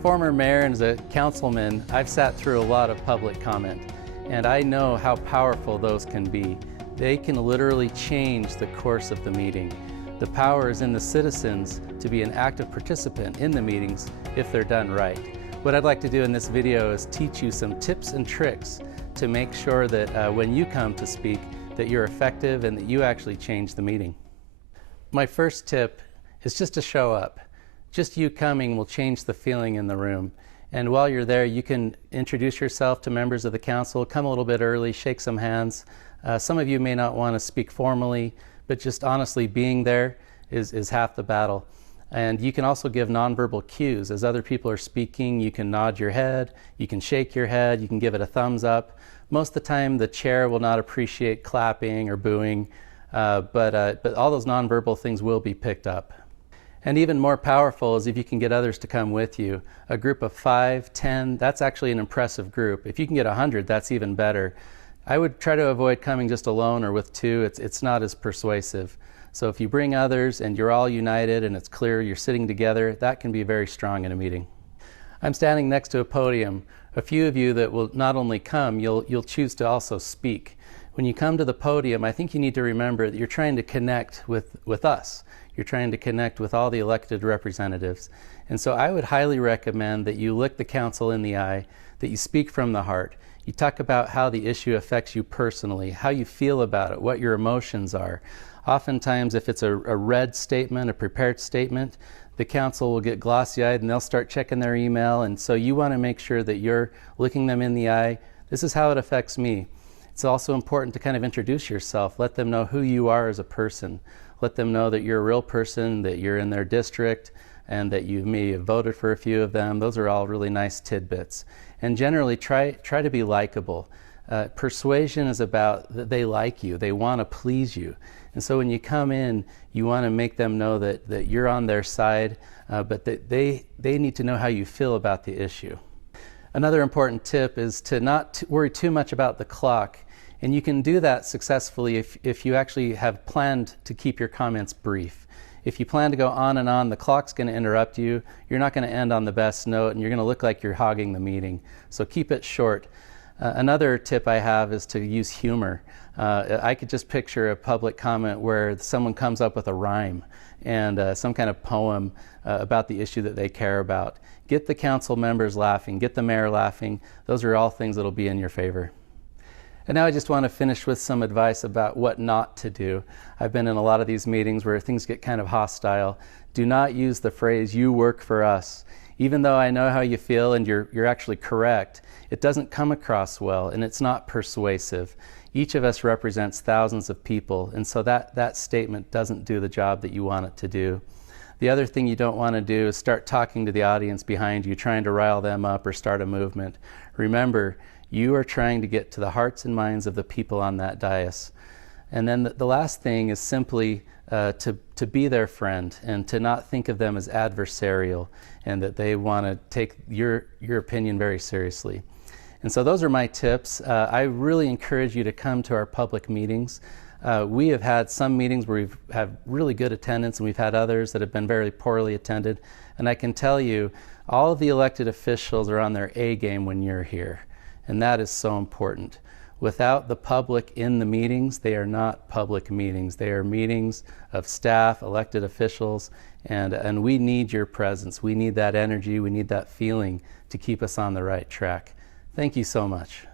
former mayor and as a councilman, I've sat through a lot of public comment, and I know how powerful those can be. They can literally change the course of the meeting. The power is in the citizens to be an active participant in the meetings if they're done right. What I'd like to do in this video is teach you some tips and tricks to make sure that when you come to speak, that you're effective and that you actually change the meeting. My first tip is just to show up. Just you coming will change the feeling in the room. And while you're there, you can introduce yourself to members of the council, come a little bit early, shake some hands. Some of you may not want to speak formally, but just honestly being there is half the battle. And you can also give nonverbal cues. As other people are speaking, you can nod your head, you can shake your head, you can give it a thumbs up. Most of the time, the chair will not appreciate clapping or booing, but all those nonverbal things will be picked up. And even more powerful is if you can get others to come with you. A group of 5, 10, that's actually an impressive group. If you can get 100, that's even better. I would try to avoid coming just alone or with 2. It's not as persuasive. So if you bring others and you're all united and it's clear you're sitting together, that can be very strong in a meeting. I'm standing next to a podium. A few of you that will not only come, you'll choose to also speak. When you come to the podium, I think you need to remember that you're trying to connect with us. You're trying to connect with all the elected representatives. And so I would highly recommend that you look the council in the eye, that you speak from the heart. You talk about how the issue affects you personally, how you feel about it, what your emotions are. Oftentimes, if it's a read statement, a prepared statement, the council will get glossy-eyed and they'll start checking their email. And so you want to make sure that you're looking them in the eye. This is how it affects me. It's also important to kind of introduce yourself. Let them know who you are as a person. Let them know that you're a real person, that you're in their district, and that you may have voted for a few of them. Those are all really nice tidbits. And generally, try to be likable. Persuasion is about that they like you. They want to please you. And so when you come in, you want to make them know that you're on their side, but that they need to know how you feel about the issue. Another important tip is to not worry too much about the clock. And you can do that successfully if you actually have planned to keep your comments brief. If you plan to go on and on, the clock's going to interrupt you. You're not going to end on the best note, and you're going to look like you're hogging the meeting. So keep it short. Another tip I have is to use humor. I could just picture a public comment where someone comes up with a rhyme and some kind of poem about the issue that they care about. Get the council members laughing, get the mayor laughing. Those are all things that will be in your favor. And now I just want to finish with some advice about what not to do. I've been in a lot of these meetings where things get kind of hostile. Do not use the phrase, "you work for us." Even though I know how you feel and you're actually correct, it doesn't come across well and it's not persuasive. Each of us represents thousands of people, and so that statement doesn't do the job that you want it to do. The other thing you don't want to do is start talking to the audience behind you, trying to rile them up or start a movement. Remember, you are trying to get to the hearts and minds of the people on that dais. And then the last thing is simply to be their friend and to not think of them as adversarial and that they want to take your opinion very seriously. And so those are my tips. I really encourage you to come to our public meetings. We have had some meetings where we've had really good attendance, and we've had others that have been very poorly attended. And I can tell you, all of the elected officials are on their A game when you're here. And that is so important. Without the public in the meetings, they are not public meetings. They are meetings of staff, elected officials, and we need your presence. We need that energy, we need that feeling to keep us on the right track. Thank you so much.